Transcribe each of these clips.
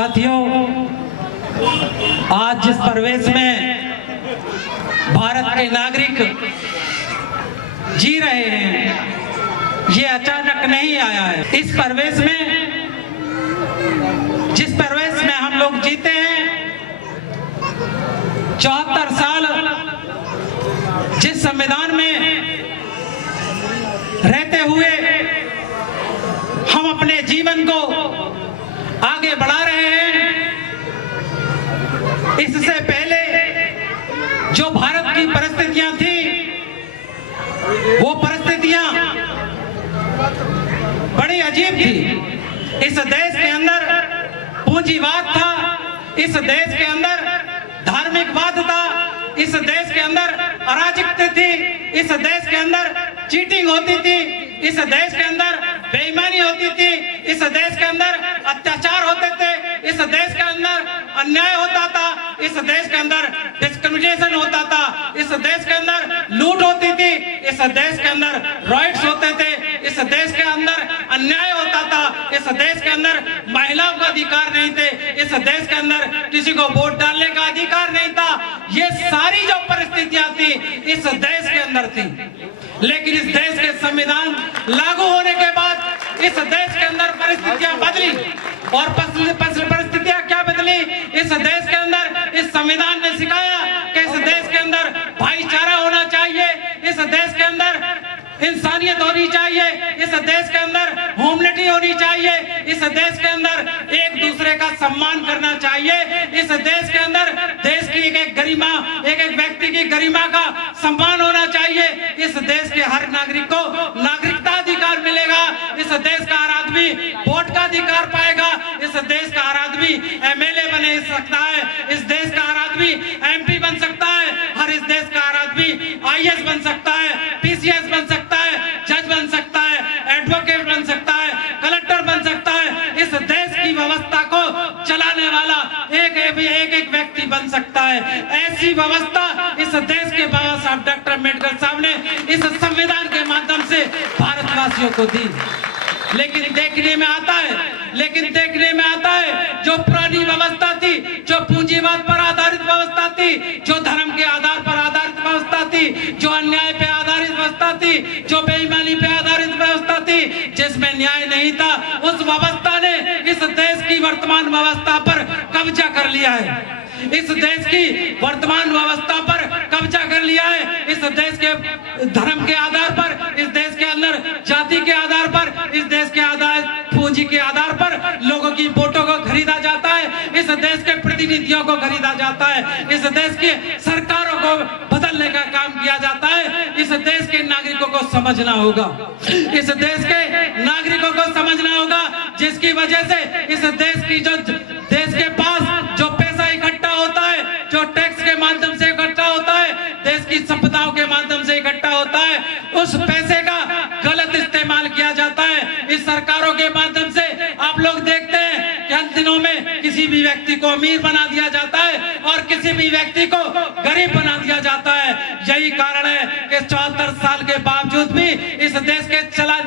साथियों, आज जिस परिवेश में भारत के नागरिक जी रहे हैं, ये अचानक नहीं आया है। इस परिवेश में, जिस परिवेश में हम लोग जीते हैं, 74 साल जिस संविधान में रहते हुए हम अपने जीवन को आगे बढ़ा रहे हैं, इससे पहले जो भारत की परिस्थितियां थी, वो परिस्थितियां बड़ी अजीब थी। इस देश के अंदर पूंजीवाद था, इस देश के अंदर धार्मिकवाद था, इस देश के अंदर अराजकता थी, इस देश के अंदर चीटिंग होती थी, इस देश के अंदर बेईमानी होती थी, इस देश के अंदर अत्याचार होते थे, इस देश के अंदर अन्याय होता था, इस देश के अंदर डिस्क्रिमिनेशन होता था, इस देश के अंदर लूट होती थी, इस देश के अंदर राइट्स होते थे, इस देश के अंदर अन्याय होता था, इस देश के अंदर महिलाओं का अधिकार नहीं थे, इस देश के अंदर किसी को वोट डालने का अधिकार नहीं था। ये सारी जो परिस्थितियां थी इस देश के अंदर थी, लेकिन इस देश के संविधान लागू होने के बाद इस देश के अंदर परिस्थितियां बदली। और परिस्थितियां क्या बदली? इस देश के अंदर इस संविधान ने सिखाया कि इस देश के अंदर भाईचारा होना चाहिए, इस देश के अंदर इंसानियत होनी चाहिए, इस देश के अंदर ह्यूमैनिटी होनी चाहिए, इस देश के अंदर एक दूसरे का सम्मान करना चाहिए, इस देश के अंदर देश की एक गरिमा, एक व्यक्ति की गरिमा का सम्मान होना चाहिए, इस देश के हर नागरिक को नागरिकता अधिकार मिलेगा, इस देश का हर आदमी वोट का अधिकार पाएगा, इस देश का हर आदमी एमएलए बन सकता है, इस देश का हर आदमी एमपी बन सकता है, हर इस देश का हर आदमी आईएएस बन सकता है, पीसीएस बन सकता है, जज बन सकता है, एडवोकेट बन सकता है, कलेक्टर बन सकता है। इस देश की व्यवस्था को चलाने वाला एक व्यक्ति बन सकता है। ऐसी व्यवस्था इस देश के बाबा साहब डॉक्टर अम्बेडकर साहब ने इस संविधान के माध्यम से भारतवासियों को दी। लेकिन देखने में आता है जो पुरानी व्यवस्था थी, जो पूंजीवाद पर आधारित व्यवस्था थी, जो धर्म के आधार पर आधारित व्यवस्था थी, जो अन्याय पे आधारित व्यवस्था थी, जो बेईमानी पे आधारित व्यवस्था थी, जिसमें न्याय नहीं था, उस व्यवस्था ने इस देश की वर्तमान व्यवस्था पर कब्जा कर लिया है। इस देश की वर्तमान व्यवस्था पर कब्जा कर लिया है। इस देश के धर्म के आधार पर, इस देश के अंदर जाति के आधार पर, इस देश के आधार पूंजी के आधार पर लोगों की वोटों को खरीदा जाता है, इस देश के प्रतिनिधियों को खरीदा जाता है, इस देश की सरकारों को बदलने का काम किया जाता है। इस देश के नागरिकों को समझना होगा, इस देश के नागरिकों को समझना होगा, जिसकी वजह से इस देश की जो देश के पास जो पैसा इकट्ठा होता है, जो टैक्स के माध्यम से इकट्ठा होता है, देश की संपदाओं के माध्यम से इकट्ठा होता है, उस पैसे का गलत इस्तेमाल किया जाता है। इस सरकारों के माध्यम से आप लोग देखते हैं कि अंत दिनों में किसी भी व्यक्ति को अमीर बना दिया जाता है और किसी भी व्यक्ति को गरीब बना दिया जाता है। यही कारण है कि 74 साल के बावजूद भी, इस देश के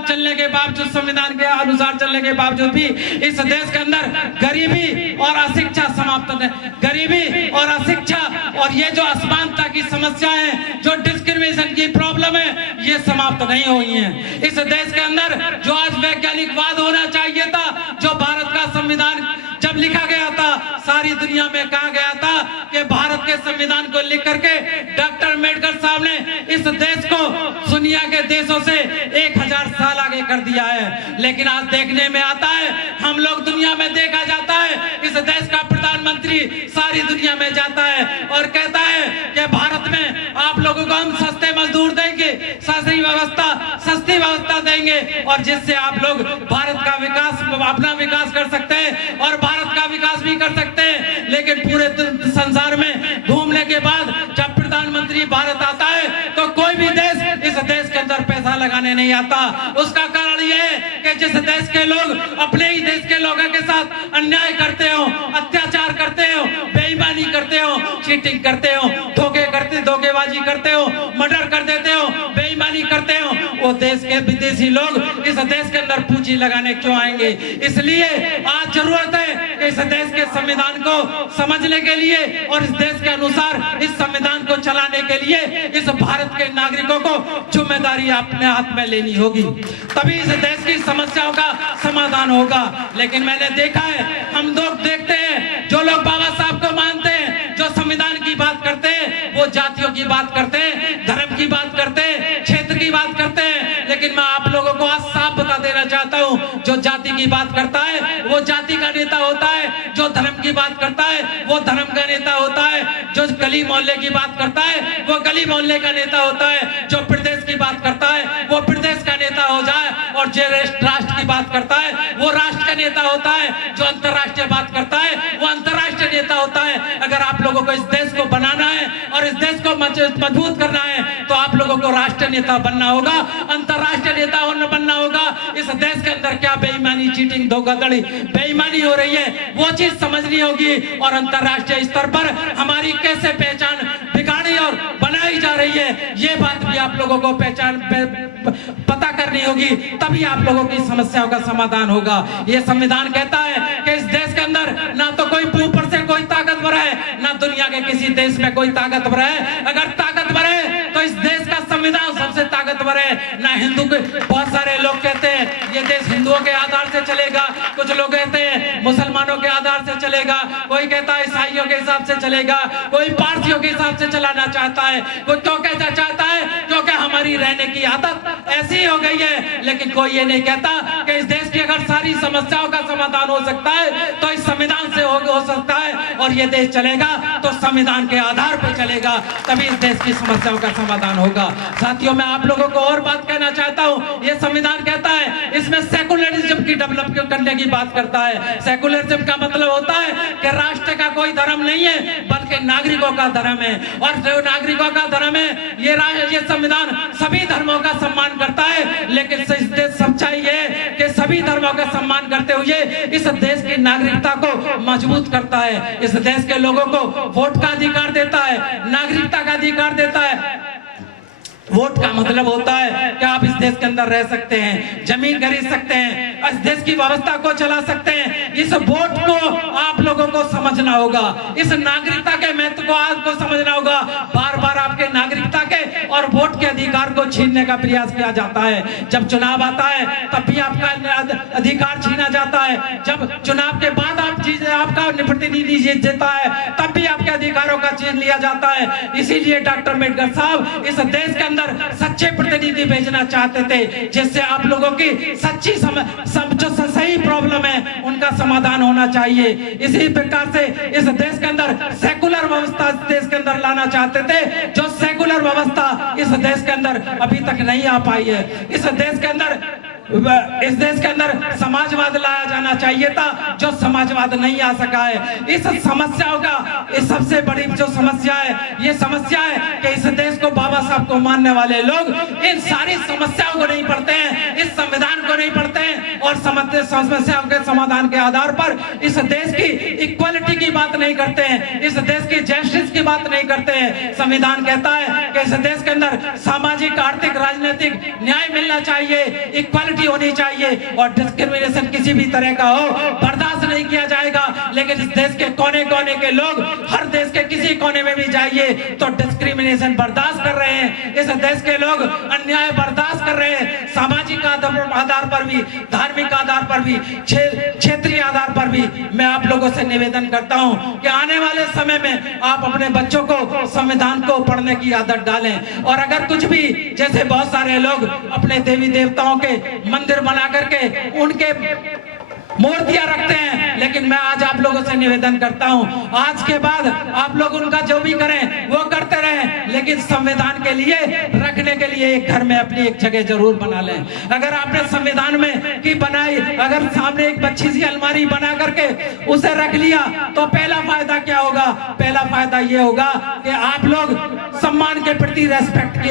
चलने के बावजूद, संविधान के अनुसार चलने के बावजूद भी इस देश के अंदर गरीबी और अशिक्षा समाप्त नहीं, गरीबी और अशिक्षा और ये जो असमानता की समस्या है, जो डिस्क्रिमिनेशन की प्रॉब्लम है, ये समाप्त नहीं हुई है। इस देश के अंदर जो आज वैज्ञानिकवाद होना चाहिए था, जो भारत का संविधान जब लिखा गया था, सारी दुनिया में कहा गया था कि भारत के संविधान को लिख करके डॉक्टर अम्बेडकर साहब ने इस देश को दुनिया के देशों से 1000 साल आगे कर दिया है। लेकिन आज देखने में आता है, हम लोग दुनिया में देखा जाता है, इस देश का प्रधानमंत्री सारी दुनिया में जाता है और कहता है कि भारत में आप लोगों को हम सस्ते मजदूर देंगे, सस्ती व्यवस्था देंगे, और जिससे आप लोग भारत का विकास, अपना विकास कर सकते हैं और भारत का विकास भी कर सकते हैं। लेकिन पूरे संसार में घूमने के बाद जब प्रधानमंत्री भारत आता है तो कोई भी देश इस देश के अंदर पैसा लगाने नहीं आता। उसका कारण यह है कि जिस देश के लोग अपने ही देश के लोगों के साथ अन्याय करते हो, अत्याचार करते हो, बेईमानी करते हो, चीटिंग करते हो, धोखेबाजी करते हो, मर्डर कर देते हो, बेईमानी करते हो, वो देश के विदेशी लोग इस देश के अंदर पूंजी लगाने क्यों आएंगे। इसलिए आज जरूरत है कि इस देश के संविधान को समझने के लिए और इस देश के अनुसार इस संविधान को चलाने के लिए इस भारत के नागरिकों को जिम्मेदारी अपने हाथ में लेनी होगी, तभी इस देश की समस्याओं का समाधान होगा। लेकिन मैंने देखा है, हम लोग देखते हैं, जो लोग बाबा साहब को मानते हैं, जो संविधान की बात करते हैं, वो जातियों की बात करते हैं, धर्म की बात करते हैं, क्षेत्र की बात करते हैं। लेकिन मैं आप लोगों को आज साफ बता देना चाहता हूँ, जो जाति की बात करता है वो जाति का नेता होता है, जो धर्म की बात करता है वो धर्म का नेता होता है, जो गली मोहल्ले की बात करता है वो गली मोहल्ले का नेता होता है, जो प्रदेश की बात करता है वो प्रदेश का नेता हो जाए, और जो राष्ट्र की बात करता है वो राष्ट्र का नेता होता है, जो अंतर्राष्ट्रीय बात करता है वो अंतर्राष्ट्रीय नेता होता है। अगर आप लोगों को इस देश को बनाना है और इस देश को मजबूत करना है तो आप लोगों को राष्ट्रीय नेता बनना होगा, अंतर्राष्ट्रीय नेता बनना होगा। इस देश के अंदर क्या बेईमानी, चीटिंग, धोखाधड़ी, बेईमानी हो रही है वो चीज समझनी होगी, और अंतर्राष्ट्रीय स्तर पर हमारी कैसे पहचान बिगाड़ी और बनाई जा रही है ये बात भी आप लोगों को पता करनी होगी, तभी आप लोगों की समस्याओं का समाधान होगा। ये संविधान कहता है कि इस देश के अंदर ना तो कोई ऊपर से कोई ताकतवर है, ना दुनिया के किसी देश में कोई ताकतवर है। अगर ताकतवर है तो इस देश का संविधान सबसे ताकतवर है। ना हिंदू के, बहुत सारे लोग कहते हैं ये देश हिंदुओं के आधार से चलेगा, कुछ लोग कहते हैं मुसलमानों के आधार से चलेगा, कोई कहता है ईसाइयों के हिसाब से चलेगा, कोई पारसियों के हिसाब से चलाना चाहता है। वो क्यों कहना चाहता है? क्योंकि हमारी रहने की आदत ऐसी हो गई है। लेकिन कोई ये नहीं कहता कि इस देश की अगर सारी समस्याओं का समाधान हो सकता है तो इस संविधान से हो सकता है, और ये देश चलेगा तो संविधान के आधार पर चलेगा, तभी इस देश की समस्याओं का समाधान होगा। साथियों, मैं आप लोगों को और बात कहना चाहता हूं, ये संविधान कहता है इसमें सेकुलरिज्म की डेवलप करने की बात करता है। सेकुलरिज्म का मतलब होता है कि राष्ट्र का कोई धर्म नहीं है बल्कि नागरिकों का धर्म है, और जो नागरिकों का धर्म है ये संविधान सभी धर्मों का सम्मान करता है। लेकिन सच्चाई है कि सभी धर्मों का सम्मान करते हुए इस देश की नागरिकता को मजबूत करता है, इस देश के लोगों को वोट का अधिकार देता है, नागरिकता का अधिकार देता है। वोट का मतलब होता है कि आप इस देश के अंदर रह सकते हैं, जमीन खरीद सकते हैं, इस देश की व्यवस्था को चला सकते हैं। इस वोट को आप लोगों को समझना होगा, इस नागरिकता के महत्व को आपको समझना होगा। बार बार आपके नागरिकता के और वोट के अधिकार को छीनने का प्रयास किया जाता है। जब चुनाव आता है तब भी आपका अधिकार छीना जाता है, जब चुनाव के बाद आपका प्रतिनिधि जीतता है तब भी आपके अधिकारों का छीन लिया जाता है। इसीलिए डॉक्टर अम्बेडकर साहब इस देश के अंदर सच्चे प्रतिनिधि भेजना चाहते थे, जिससे आप लोगों की सच्ची जो सही प्रॉब्लम है उनका समाधान होना चाहिए। इसी प्रकार से इस देश के अंदर सेकुलर व्यवस्था इस देश के अंदर लाना चाहते थे, जो सेकुलर व्यवस्था इस देश के अंदर अभी तक नहीं आ पाई है। इस देश के अंदर समाजवाद लाया जाना चाहिए था, जो समाजवाद नहीं आ सका है। इस समस्याओं का इस सबसे बड़ी जो समस्या है, ये समस्या है कि इस देश को बाबा साहब को मानने वाले लोग इन सारी समस्याओं को नहीं पढ़ते हैं, इस संविधान को नहीं पढ़ते हैं, और समस्याओं के समाधान के आधार पर इस देश की इक्वालिटी की बात नहीं करते हैं, इस देश की जस्टिस की बात नहीं करते हैं। संविधान कहता है कि इस देश के अंदर सामाजिक, आर्थिक, राजनीतिक न्याय मिलना चाहिए, इक्वालिटी होनी चाहिए, और डिस्क्रिमिनेशन किसी भी तरह का हो बर्दाश्त नहीं किया जाएगा। लेकिन इस देश के कोने कोने के लोग, हर देश के किसी कोने में भी जाइए तो डिस्क्रिमिनेशन बर्दाश्त कर रहे हैं। इस देश के लोग अन्याय बर्दाश्त कर रहे हैं, सामाजिक आधार पर भी, धार्मिक आधार पर भी, क्षेत्रीय आधार पर भी। मैं आप लोगों से निवेदन करता हूं कि आने वाले समय में आप अपने बच्चों को संविधान को पढ़ने की आदत डालें, और अगर कुछ भी, जैसे बहुत सारे लोग अपने देवी देवताओं के मंदिर बना करके उनके मूर्तियां रखते हैं, लेकिन मैं आज आप लोगों से निवेदन करता हूं, आज के बाद आप लोग उनका जो भी करें वो करते रहें, लेकिन संविधान के लिए रखने के लिए एक घर में अपनी एक जगह जरूर बना लें। अगर आपने संविधान में की बनाई, अगर सामने एक अच्छी सी अलमारी बना करके उसे रख लिया तो पहला फायदा क्या होगा? पहला फायदा ये होगा कि आप लोग सम्मान के प्रति रेस्पेक्ट की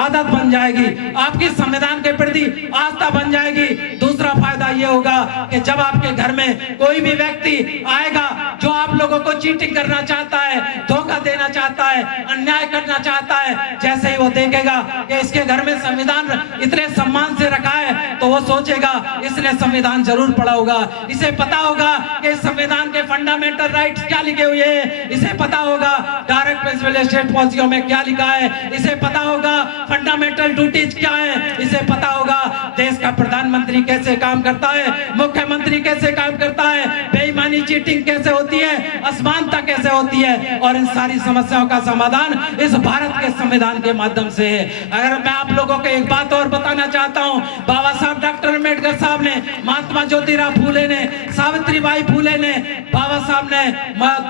आदत बन जाएगी, आपकी संविधान के प्रति आस्था बन जाएगी। दूसरा फायदा ये होगा कि जब आपके घर में कोई भी व्यक्ति आएगा जो आप लोगों को चीटिंग करना चाहता है, धोखा देना चाहता है, अन्याय करना चाहता है, जैसे ही वो देखेगा कि इसके घर में संविधान इतने सम्मान से रखा है तो वो सोचेगा इसने संविधान जरूर पढ़ा होगा, इसे पता होगा कि संविधान के फंडामेंटल राइट्स क्या लिखे हुए हैं, इसे पता होगा डायरेक्ट प्रिंसिपल स्टेट पॉलिसियों में क्या लिखा है, इसे पता होगा फंडामेंटल ड्यूटीज क्या है, इसे पता होगा देश का प्रधानमंत्री कैसे काम करता है, मुख्यमंत्री कैसे काम करता है, बेईमानी चीटिंग कैसे होती है, असमानता कैसे होती है, और इन सारी समस्याओं का समाधान इस भारत के संविधान के माध्यम से है। अगर मैं आप लोगों को एक बात और बताना चाहता हूं, बाबा साहब डॉक्टर अम्बेडकर साहब ने, महात्मा ज्योतिराव फूले ने, सावित्रीबाई फूले ने, बाबा साहब ने,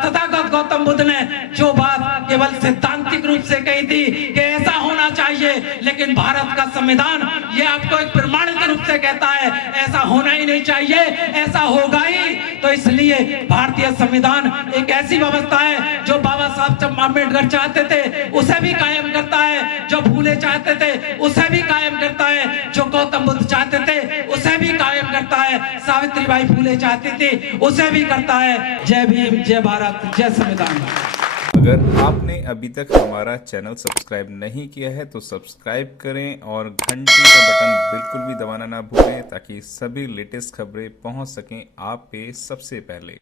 तथागत गौतम बुद्ध ने जो बात केवल सैद्धांतिक रूप से कही थी कि ऐसा होना चाहिए, लेकिन भारत का संविधान ये आपको एक प्रमाणित रूप से कहता है ऐसा होना ही नहीं चाहिए, ऐसा होगा ही। तो इसलिए भारतीय संविधान एक ऐसी व्यवस्था है जो बाबा साहब अम्बेडकर चाहते थे उसे भी कायम करता है, जो फूले चाहते थे उसे भी कायम करता है, जो गौतम बुद्ध चाहते थे उसे भी कायम करता है, सावित्रीबाई फूले चाहती थी उसे भी करता है। जय भीम, जय भारत, जय संविधान। अगर आपने अभी तक हमारा चैनल सब्सक्राइब नहीं किया है तो सब्सक्राइब करें और घंटी का बटन बिल्कुल भी दबाना ना भूलें ताकि सभी लेटेस्ट खबरें पहुंच सकें आप पे सबसे पहले।